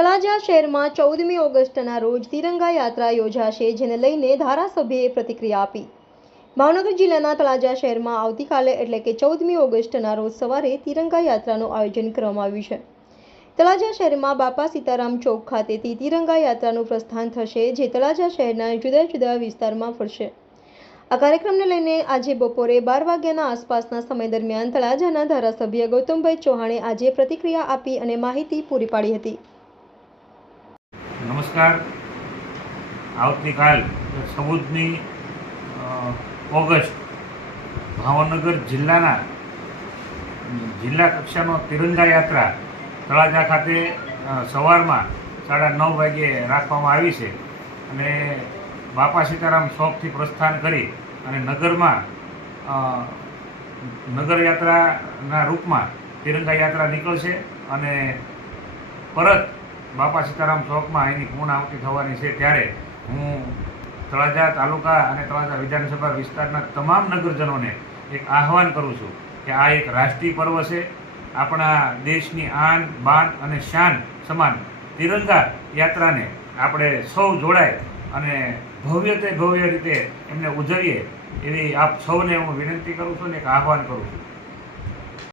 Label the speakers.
Speaker 1: તળાજા શહેરમાં ચૌદમી ઓગસ્ટના રોજ તિરંગા યાત્રા યોજાશે, જેને લઈને ધારાસભ્યએ પ્રતિક્રિયા આપી. ભાવનગર જિલ્લાના તળાજા શહેરમાં આવતીકાલે એટલે કે ચૌદમી ઓગસ્ટના રોજ સવારે તિરંગા યાત્રાનું આયોજન કરવામાં આવ્યું છે. તળાજા શહેરમાં બાપા સીતારામ ચોક ખાતેથી તિરંગા યાત્રાનું પ્રસ્થાન થશે, જે તળાજા શહેરના જુદા જુદા વિસ્તારમાં ફરશે. આ કાર્યક્રમને લઈને આજે બપોરે બાર વાગ્યાના આસપાસના સમય દરમિયાન તળાજાના ધારાસભ્ય ગૌતમભાઈ ચૌહાણે આજે પ્રતિક્રિયા આપી અને માહિતી પૂરી પાડી હતી.
Speaker 2: નમસ્કાર. આવતીકાલ ચૌદમી ઓગસ્ટ ભાવનગર જિલ્લાના જિલ્લા કક્ષાનો તિરંગા યાત્રા તળાજા ખાતે સવારમાં સાડા નવ વાગ્યે રાખવામાં આવી છે. અને બાપા સીતારામ ચોકથી પ્રસ્થાન કરી અને નગરમાં નગરયાત્રાના રૂપમાં તિરંગા યાત્રા નીકળશે અને પરત બાપા સીતારામ ચોકમાં એની પૂર્ણ આવતી થવાની છે ત્યારે હું તળાજા તાલુકા અને તળાજા વિધાનસભા વિસ્તારના તમામ નગરજનોને એક આહવાન કરું છું કે આ એક રાષ્ટ્રીય પર્વ છે. આપણા દેશની આન, બાન અને શાન સમાન તિરંગા યાત્રાને આપણે સૌ જોડાય અને ભવ્ય તે ભવ્ય રીતે એમને ઉજવીએ એવી આપ સૌને હું વિનંતી કરું છું અને એક આહવાન કરું છું.